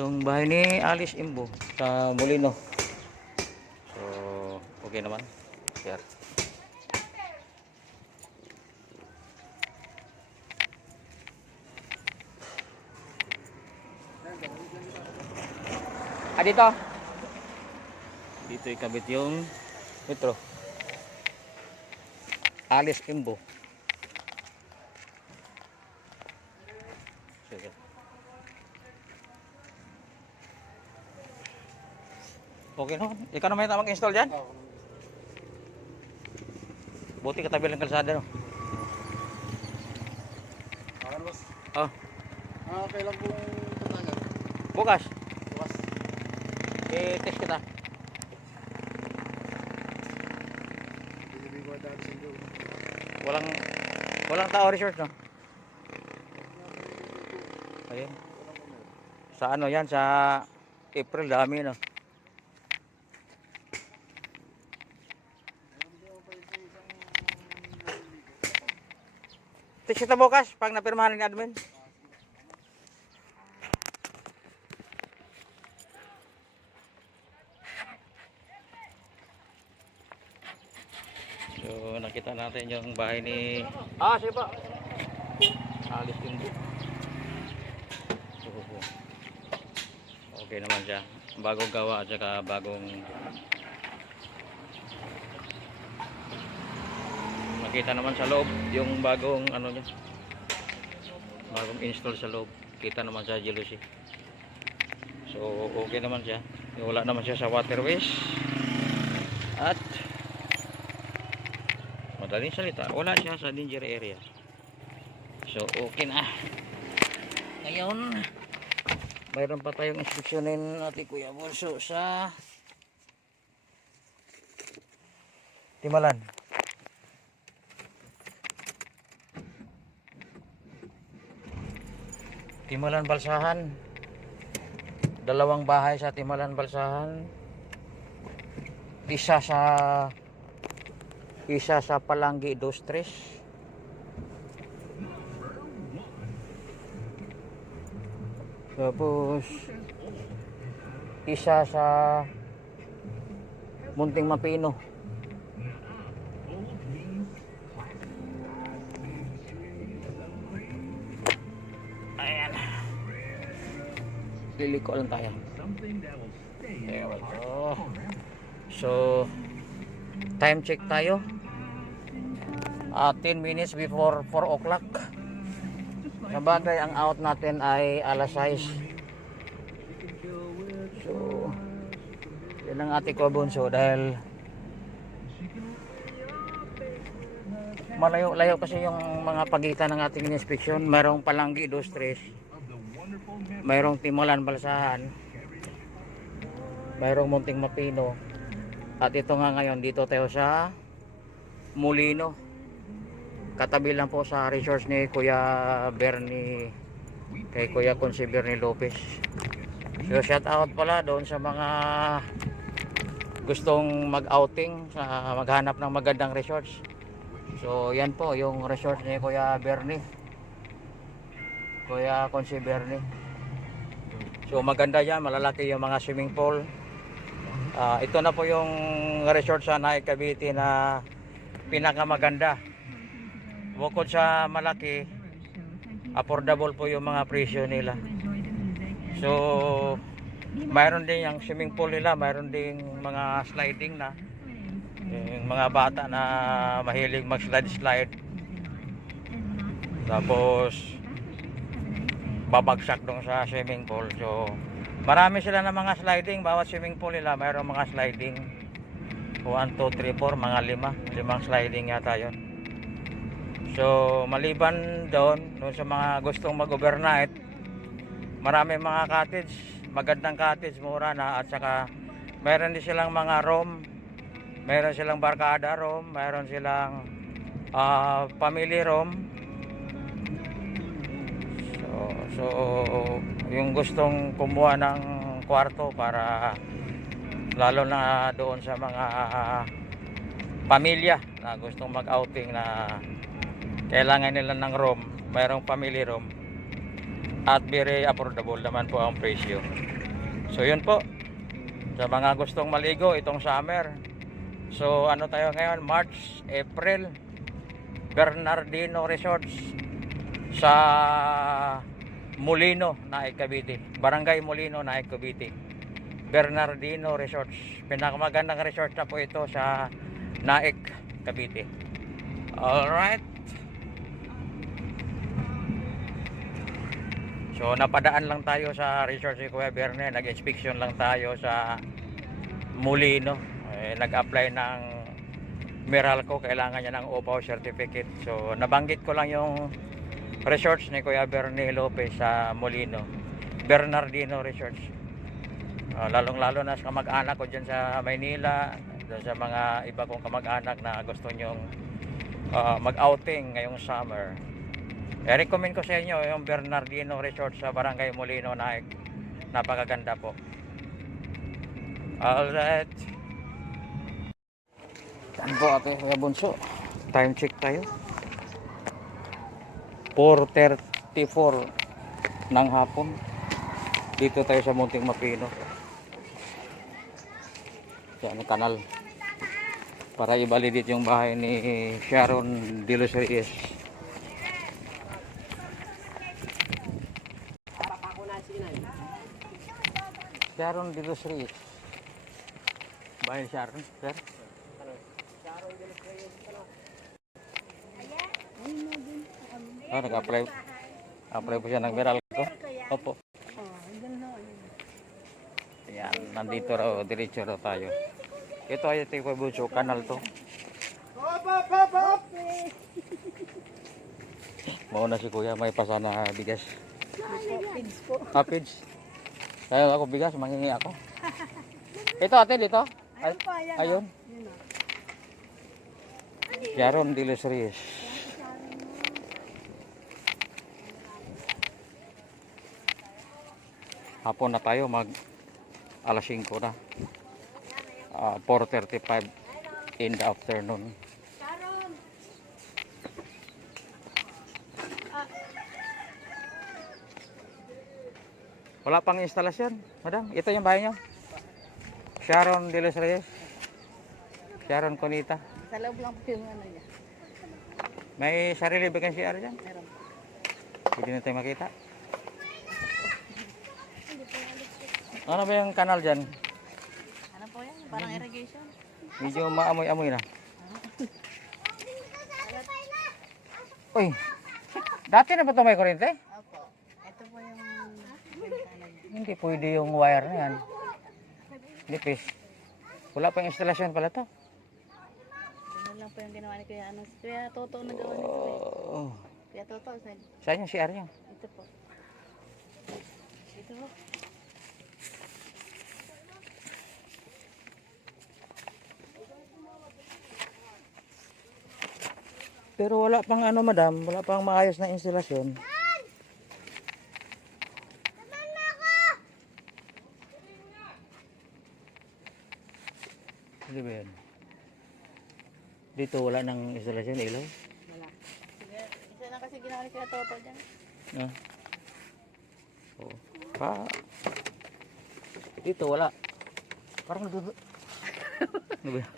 Itong bahay ni Alice Imbo sa Molino. So, okay naman. Sir. Dito. Dito ikabit yung metro. Alice Imbo. Sige. Okay naman. Ikaw naman yung tamang install dyan? Buti katabi lang kalsada, no? Akan boss. Oh. Kailan pong tatagal? Bukas. Bukas. Test kita. Bibigyan ko dati sa inyo. Walang tao resort, no? Ayun. Sa ano yan? Sa April, dami, no? Test kita bukas pag napirmahan ng admin. So nakita natin yung bahay ni sige pa. Alice Imbo. So, okay naman siya. Bagong gawa at saka bagong nakita naman sa loob yung bagong ano niya. Bagong install sa loob. Kita naman sa jealousy. So okay naman siya. Wala naman siya sa waterways. At madaling salita, wala siya sa danger area. So okay na. Ngayon mayroon pa tayong instruksyonin natin Kuya Bonso sa Timalan. Timalan Balsahan. Dalawang bahay sa Timalan Balsahan. Isa sa Palanggi 2-3. Tapos isa sa Munting Mapino. Ayan. Liliko lang tayo. There we go. So time check tayo. 10 minutes before 4 o'clock. Sabagay ang out natin ay alas 6. So yan ang ating Kuya Bonso dahil malayo-layo kasi yung mga pagitan ng ating inspection. Mayroong Palanggi 2-3, mayroong Timalan Balsahan, mayroong Munting Mapino, at ito nga ngayon dito tayo sa Molino. Katabi lang po sa resource ni Kuya Bernie, kay Kuya Consi Bernie Lopez. So shout out pala doon sa mga gustong mag-outing, sa maghanap ng magandang resorts. So yan po yung resort ni Kuya Bernie, Kuya Consi Bernie. So maganda yan, malalaki yung mga swimming pool. Ito na po yung resort sa Naik Cavite na pinakamaganda. Bukod sa malaki, affordable po yung mga presyo nila. So mayroon din yung swimming pool nila, mayroon din mga sliding na yung mga bata na mahilig mag slide. Tapos babagsak dong sa swimming pool. So marami sila ng mga sliding. Bawat swimming pool nila mayroong mga sliding. 1, 2, 3, 4, mga 5 sliding yata yun. So maliban doon sa mga gustong mag-overnight, marami mga cottage, magandang cottage, mura na. At saka mayroon din silang mga room, mayroon silang barkada room, mayroon silang family room. So yung gustong kumuha ng kwarto para lalo na doon sa mga pamilya na gustong mag-outing na kailangan nila ng room, mayroong family room, at very affordable naman po ang presyo. So yun po, sa mga gustong maligo itong summer. So ano tayo ngayon, March, April, Bernardino Resorts sa Molino, Naik, Cavite. Barangay Molino, Naik, Cavite. Bernardino Resorts. Pinakamagandang resort na po ito sa Naik, Cavite. Alright. So napadaan lang tayo sa resort si Kuya Berne. Nag-inspection lang tayo sa Molino. Nag-apply ng Meralco. Kailangan niya ng OPAW certificate. So nabanggit ko lang yung resorts ni Kuya Berne Lopez sa Molino, Bernardino Resorts. Lalong lalo na sa kamag-anak ko dyan sa Maynila, sa mga iba kong kamag-anak na gusto nyong mag-outing ngayong summer, recommend ko sa inyo yung Bernardino Resort sa Barangay Molino, Naik. Napakaganda po. Alright. Saan po ate Kuya Bunso? Time check tayo. 4:34 ng hapon. Dito tayo sa Munting Mapino. Sa ano, kanal. Para i-validate yung bahay ni Sharon De Los Reyes. Sharon De Los Reyes. Bahay ni Sharon, sir? Nag-apply. Apply po siya ng Meralco. Opo. Ayan, nandito raw, diretso raw tayo. Ito ay ito yung Bunso, kanal to. Mauna si Kuya, may pasa na bigas. Pids. Kaya ako bigas, mangingi ako. Ito ate, dito? Ayun. Sharon De Los Reyes. Hapon na tayo, mag alas 5 na. 4:35 in the afternoon. Wala pang instalasyon, madam. Ito yung bahay nyo? Sharon De Los Reyes. Sharon Conita. Sa loob lang po yung ano niya. May sarili ba kang CR dyan? Meron po. Pwede na tayo makita. Ano ba yung kanal dyan? Ano po yan? Parang irrigation. Medyo maamoy-amoy na. Uy, dati na ba ito may kuryente? Opo. Ito po yung bintana niya. Hindi pwede yung wire na yan. Nipis. Wala pang instalasyon pala to. Ganun lang po yung ginawa ni Kuya. Ano, Kuya Toto na gawa nito eh. Oh. Kuya Toto, Saan yung CR nyo? ito po. Ito po. Pero wala pang ano madam, wala pang maayos na instalasyon. Hindi ba yan? Dito wala nang instalasyon, ilaw? Wala. Sige, isa lang kasi ginawa ni Kuya Toto dyan. Ah. Oo. Dito wala. Parang dugtong. Ano ba yan?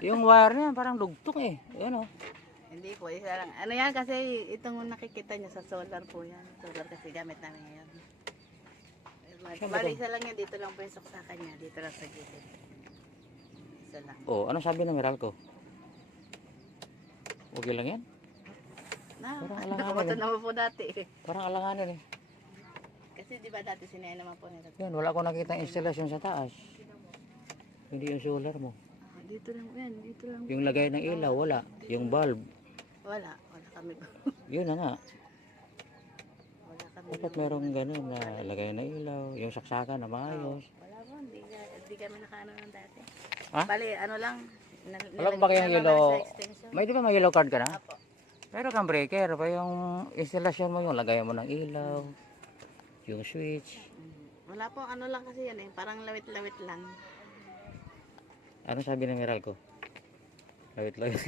Yung wire niya parang dugtong eh. Yan oh. Hindi po, isa lang. Ano yan kasi itong nakikita niyo sa solar po yan. Solar kasi gamit namin ngayon. Bali, isa lang yan. Dito lang po yung saksakan niya. Dito lang sa gilid. Isa lang. Oh, ano sabi ng Meralco? Okay lang yan? Parang alanganin Nakabato naman po dati eh. Parang alanganin eh. Kasi di ba dati sinaya naman po nila. Yan, wala ko nakita instalasyon sa taas. Hindi yung solar mo. Dito lang yan. Dito lang. Yung lagay ng ilaw, wala. Yung bulb, Wala. Wala kami po. yun na nga. Wala kami. Dapat merong gano'n na lagay ng ilaw. Yung saksakan na maayos. Wala po. Hindi kami nakaano ng dati. Ha? Bali, ano lang. Wala ba kayong yellow? Sa extension. May di ba may yellow card ka na? Apo. Pero kang breaker pa yung instalasyon mo, yung lagay mo ng ilaw, yung switch. Wala po. Ano lang kasi yan eh. Parang lawit-lawit lang. Ano sabi ng Meralco? Lawit-lawit.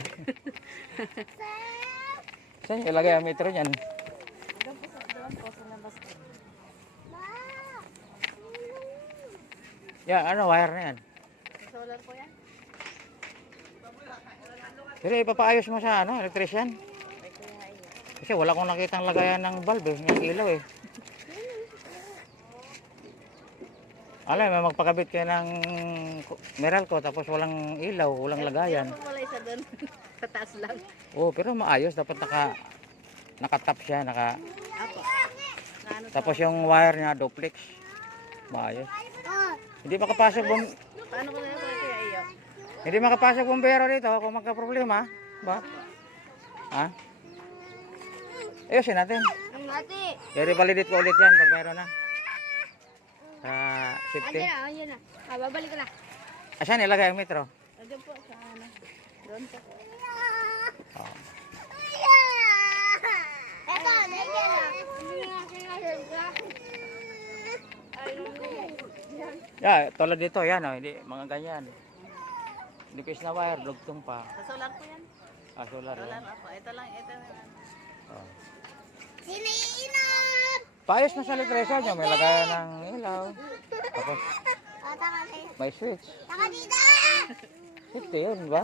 Saan yung ilagay ang metro niyan? Doon po sa labas po. Yan, ano, wire na yan. Sa solar po yan. Pero ipapaayos mo sa ano, electrician. Ay, kuya iyo. Kasi wala akong nakitang lagayan ng bulb eh, ng ilaw eh. Alam, may magpakabit kayo ng Meralco tapos walang ilaw, walang lagayan. Meron po pala isa doon. Sa taas lang. Oo, pero maayos, dapat nakatap siya, Apo. Na ano tapos yung wire niya duplex. Maayos. Hindi makapasok Paano ko na yan kuya iyo? hindi makapasok bumbero dito kung magka-problema, ba? Ha? Ayusin natin. Ang ate. I-revalidate ko ulit yan pag mayroon na. Sa safety. Ayan na. Babalik ko na. Asan nilagay ang metro? Doon po sa ano. Doon po. Oh. Eto, nandiyan na. Yeah, tulad dito, yan oh, hindi mga ganyan. Nipis na wire, dugtong pa. Sa solar po yan. Ah, solar. Solar Yan. po. Ito lang. Ito lang. Oh. Siniinom! Paayos na sa electrician niya, may lagayan ng ilaw. Tapos may switch. Taka dito! Safety yun, ba?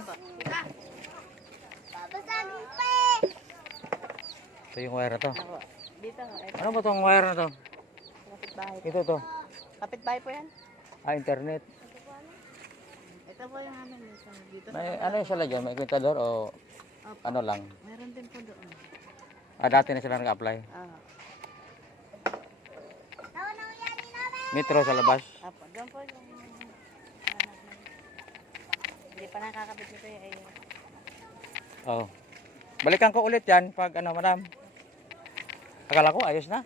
Babasagin pa Ito yung wire na to. Ako. Dito. Ito. Ano ba tong wire na to? Kapitbahay. Ito to. Kapitbahay po yan. Ah, internet. Ito po yung amin. Dito. May ano yung sala dyan? May kwentador o Opo. ano lang? Meron din po doon. Ah, dati na sila nag-apply. Ah. Metro sa labas. Apo. Doon po yung hindi pa nakakabit nito yung ay. Oh. Balikan ko ulit yan pag ano, madam. Akala ko ayos na.